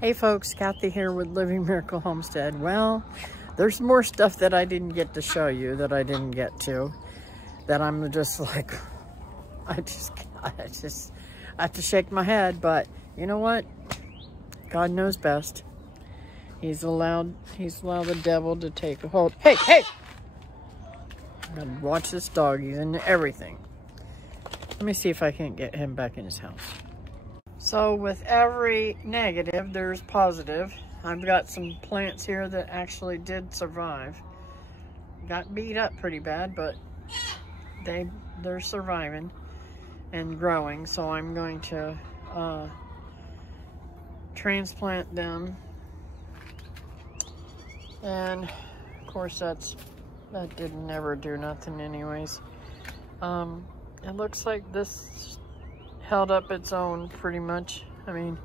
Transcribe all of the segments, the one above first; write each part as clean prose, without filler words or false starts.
Hey folks, Kathy here with Living Miracle Homestead. Well, there's more stuff that I didn't get to show you that I didn't get to, that I'm just like, I have to shake my head, but you know what? God knows best. He's allowed the devil to take a hold. Hey, hey! I'm gonna watch this dog, he's into everything. Let me see if I can't get him back in his house. So with every negative, there's positive. I've got some plants here that actually did survive. Got beat up pretty bad, but they're surviving and growing. So I'm going to transplant them. And of course that didn't never do nothing anyways. It looks like this held up its own pretty much. I mean,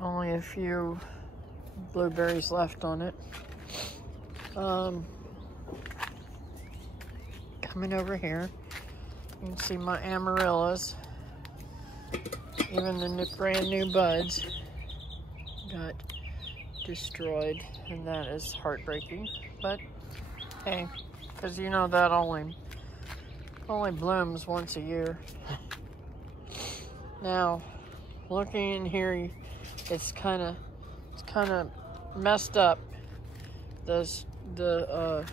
only a few blueberries left on it. Coming over here, you can see my amaryllis. Even the brand new buds got destroyed, and that is heartbreaking. But hey, because you know that only blooms once a year. Now, looking in here, it's kind of messed up. The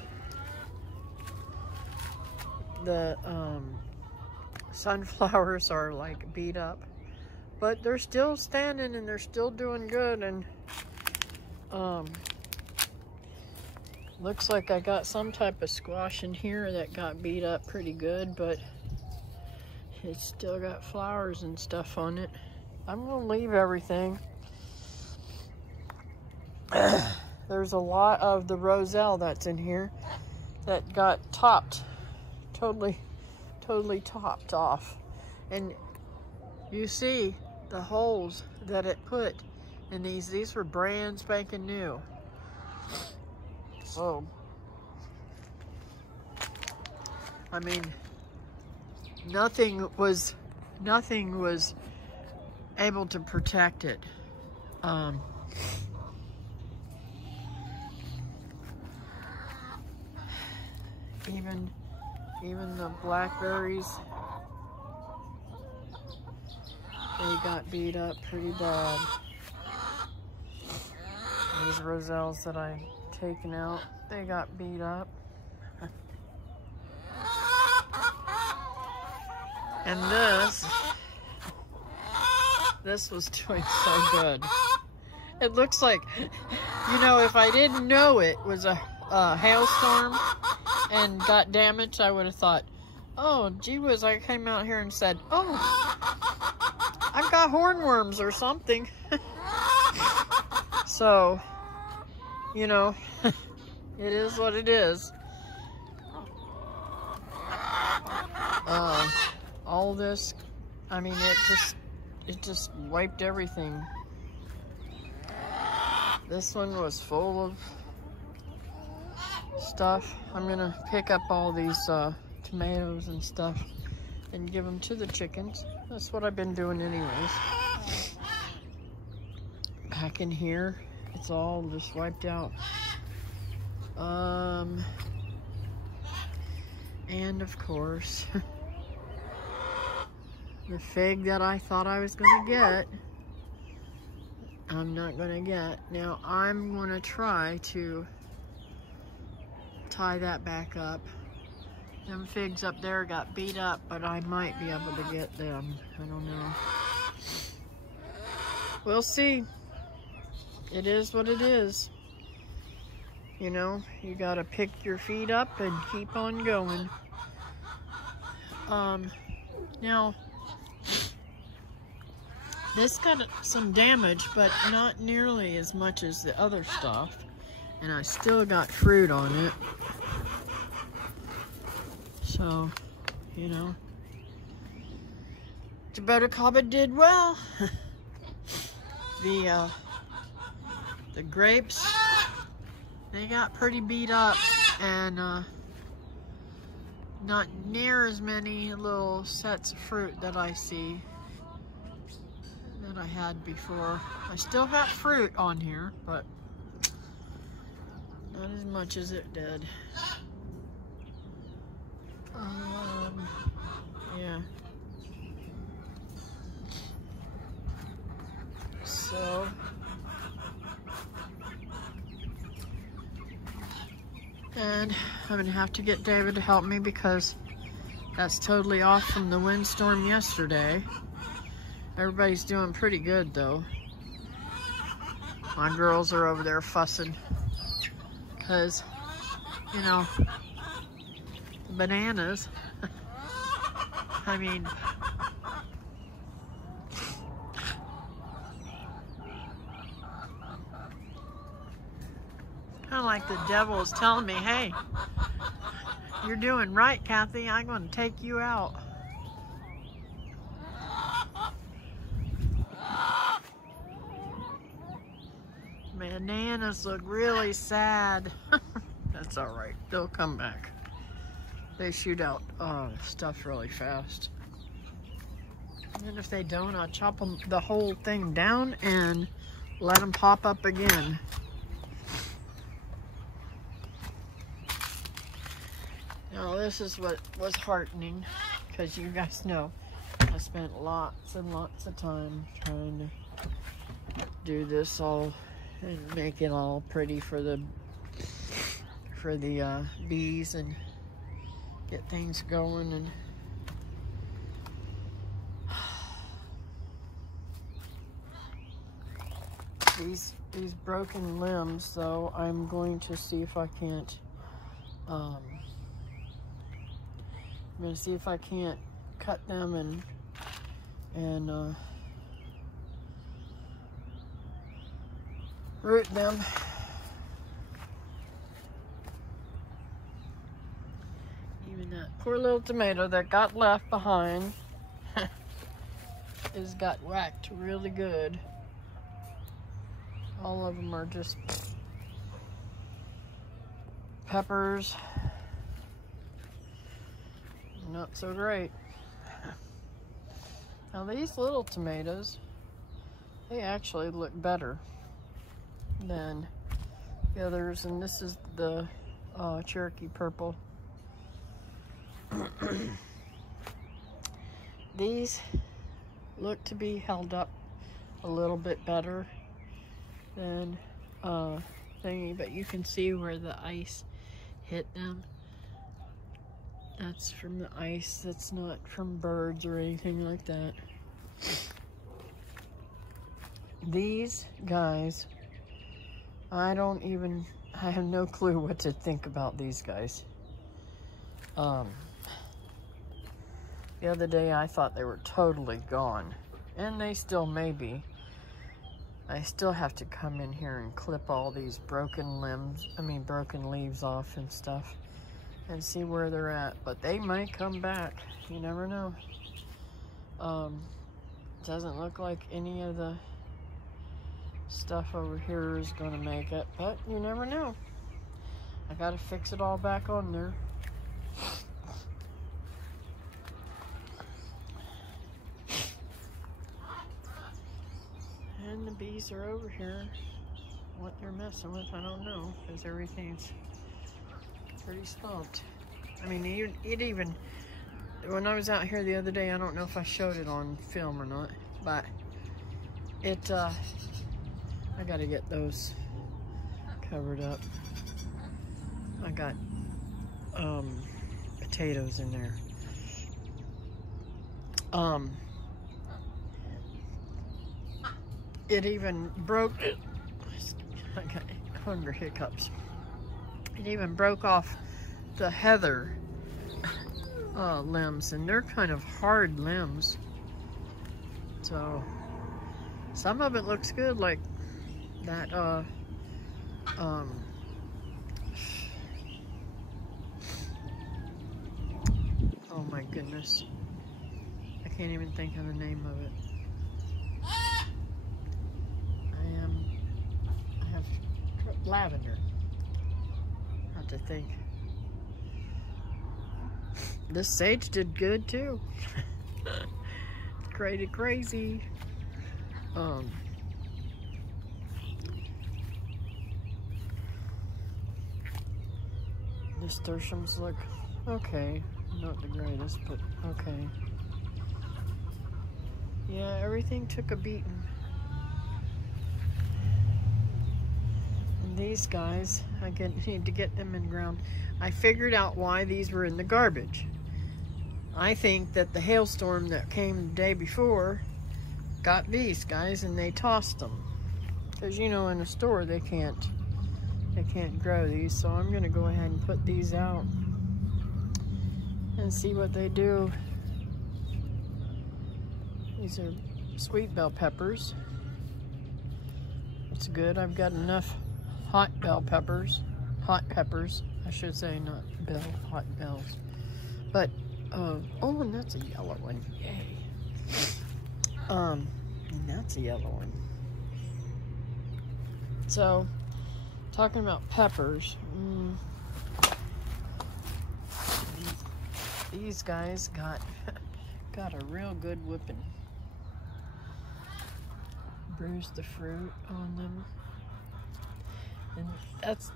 sunflowers are like beat up, but they're still standing and they're still doing good. And looks like I got some type of squash in here that got beat up pretty good, but it's still got flowers and stuff on it. I'm gonna leave everything. There's a lot of the roselle that's in here that got totally topped off. And you see the holes that it put in these. These were brand spanking new. So, I mean, nothing was able to protect it. Even the blackberries, they got beat up pretty bad. These roselles that I taken out, they got beat up. And this was doing so good. It looks like, you know, if I didn't know it was a hailstorm and got damaged, I would have thought, oh, gee whiz, I came out here and said, oh, I've got hornworms or something. So, you know, it is what it is. All this, I mean, it just wiped everything. This one was full of stuff. I'm gonna pick up all these tomatoes and stuff and give them to the chickens. That's what I've been doing anyways. Back in here, it's all just wiped out. And of course, the fig that I thought I was gonna get, I'm not gonna get. Now I'm gonna try to tie that back up. Them figs up there got beat up, but I might be able to get them. I don't know. We'll see. It is what it is. You know, you gotta pick your feet up and keep on going. Now, this got some damage, but not nearly as much as the other stuff. And I still got fruit on it. So, you know, Jaboticaba did well. The grapes, they got pretty beat up, and not near as many little sets of fruit that I see. that I had before. I still got fruit on here, but not as much as it did. Yeah. So and I'm gonna have to get David to help me because that's totally off from the windstorm yesterday. Everybody's doing pretty good though. My girls are over there fussing because, you know, the bananas. I mean, kind of like the devil is telling me, hey, you're doing right, Kathy. I'm going to take you out. Bananas look really sad. That's all right. They'll come back. They shoot out stuff really fast. And if they don't, I'll chop the whole thing down and let them pop up again. Now this is what was heartening, because you guys know I spent lots and lots of time trying to do this all and make it all pretty for the bees and get things going. And these broken limbs, though, I'm going to see if I can't I'm going to see if I can't cut them and root them. Even that poor little tomato that got left behind has got whacked really good. All of them are just peppers. Not so great. Now these little tomatoes, they actually look better than the others, and this is the Cherokee purple. These look to be held up a little bit better than thingy, but you can see where the ice hit them. That's from the ice, that's not from birds or anything like that. These guys, I have no clue what to think about these guys. The other day I thought they were totally gone, and they still may be. I still have to come in here and clip all these broken leaves off and stuff and see where they're at, but they might come back. You never know. Doesn't look like any of the stuff over here is gonna make it, but you never know. I gotta fix it all back on there. And the bees are over here. What they're messing with, I don't know, because everything's pretty stumped. I mean, it even, when I was out here the other day, I don't know if I showed it on film or not, but it, I gotta get those covered up. I got potatoes in there. It even broke, I got hunger hiccups. It even broke off the heather limbs, and they're kind of hard limbs. So some of it looks good, like that oh my goodness, I can't even think of the name of it. I have lavender. I have to think. This sage did good too. Created crazy. Nasturtiums look okay. Not the greatest, but okay. Yeah, everything took a beating. And these guys, I need to get them in ground. I figured out why these were in the garbage. I think that the hailstorm that came the day before got these guys and they tossed them. Because you know, in a store they can't grow these, so I'm gonna go ahead and put these out and see what they do. These are sweet bell peppers. It's good. I've got enough hot peppers, I should say, not hot bells. But oh, and that's a yellow one. Yay. And that's a yellow one. So, talking about peppers, these guys got a real good whipping. Bruised the fruit on them, and that's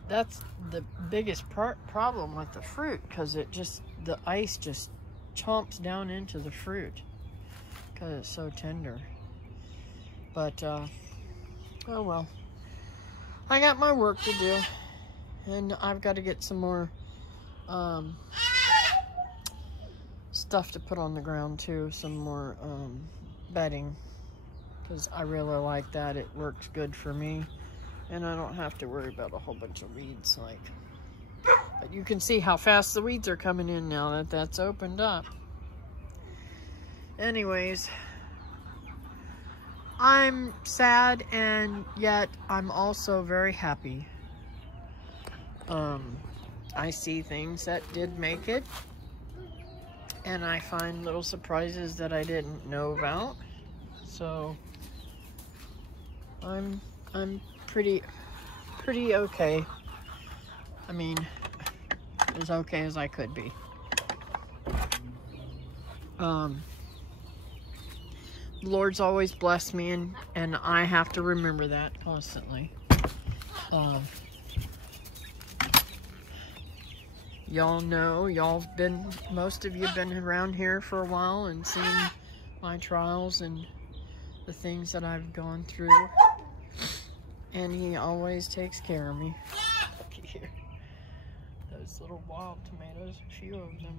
the biggest problem with the fruit, because the ice just chomps down into the fruit because it's so tender. But oh well, I got my work to do, and I've got to get some more stuff to put on the ground too, some more bedding, because I really like that. It works good for me, and I don't have to worry about a whole bunch of weeds. But you can see how fast the weeds are coming in now that that's opened up. Anyways, I'm sad, and yet I'm also very happy. I see things that did make it, and I find little surprises that I didn't know about. So I'm pretty okay. I mean, as okay as I could be. The Lord's always blessed me, and I have to remember that constantly. Y'all know, most of you have been around here for a while and seen my trials and the things that I've gone through. And He always takes care of me. Look here. Those little wild tomatoes, a few of them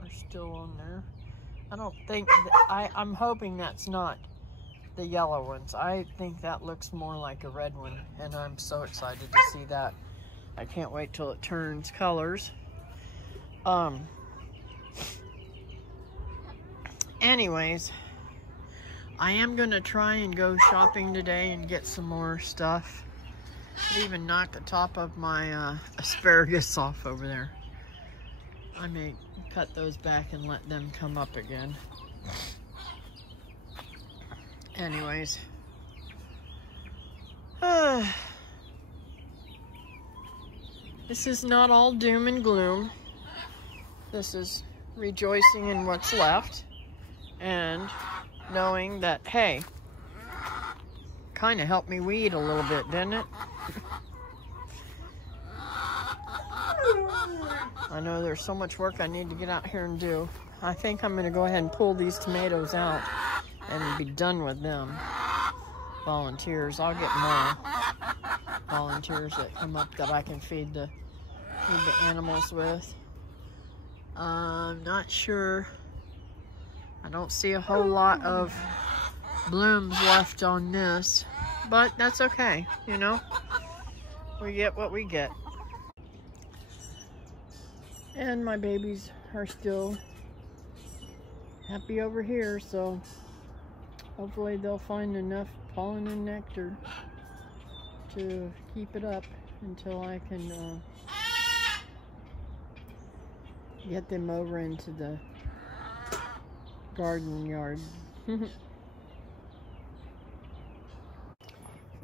are still on there. I don't think, I'm hoping that's not the yellow ones. I think that looks more like a red one, and I'm so excited to see that. I can't wait till it turns colors. Anyways, I am gonna try and go shopping today and get some more stuff. I'd even knock the top of my asparagus off over there. I may cut those back and let them come up again. Anyways, this is not all doom and gloom. This is rejoicing in what's left and knowing that, hey, kind of helped me weed a little bit, didn't it? I know there's so much work I need to get out here and do. I think I'm going to go ahead and pull these tomatoes out and be done with them. Volunteers. I'll get more volunteers that come up that I can feed the animals with. I'm not sure. I don't see a whole lot of blooms left on this, but that's okay, you know? We get what we get. And my babies are still happy over here, so hopefully they'll find enough pollen and nectar to keep it up until I can get them over into the garden yard.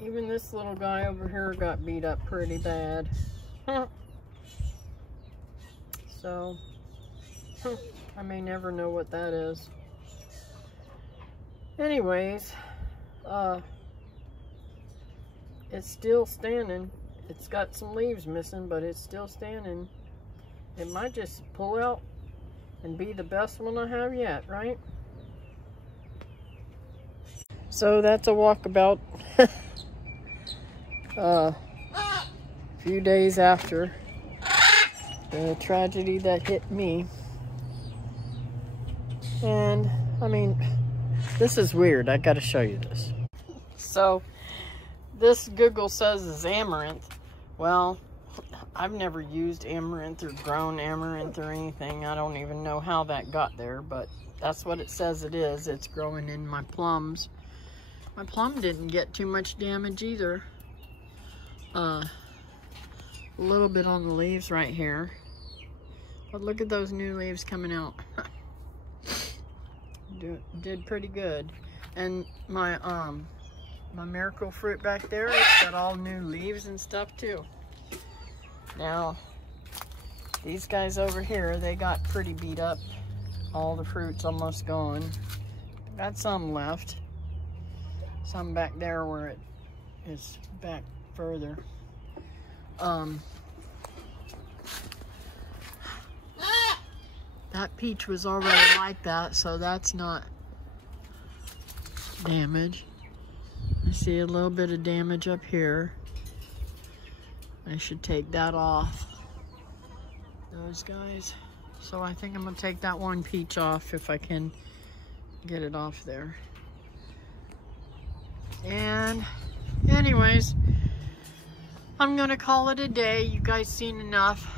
Even this little guy over here got beat up pretty bad. So, I may never know what that is. Anyways, it's still standing. It's got some leaves missing, but it's still standing. It might just pull out and be the best one I have yet, right? So that's a walkabout. A few days after the tragedy that hit me. And I mean, this is weird. I gotta show you this. So this Google says is amaranth. Well, I've never used amaranth or grown amaranth or anything. I don't even know how that got there, but that's what it says it is. It's growing in my plums. My plum didn't get too much damage either. A little bit on the leaves right here. But look at those new leaves coming out. Did pretty good. And my my miracle fruit back there, it's got all new leaves and stuff too. Now, these guys over here, they got pretty beat up. All the fruit's almost gone. Got some left. Some back there where it is back further. That peach was already like that, so that's not damage. I see a little bit of damage up here. I should take that off. Those guys. So I think I'm gonna take that one peach off if I can get it off there. And anyways, I'm gonna call it a day. You guys seen enough.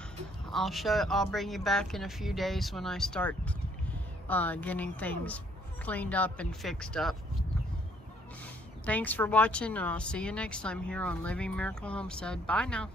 I'll bring you back in a few days when I start getting things cleaned up and fixed up. Thanks for watching, and I'll see you next time here on Living Miracle Homestead. Bye now.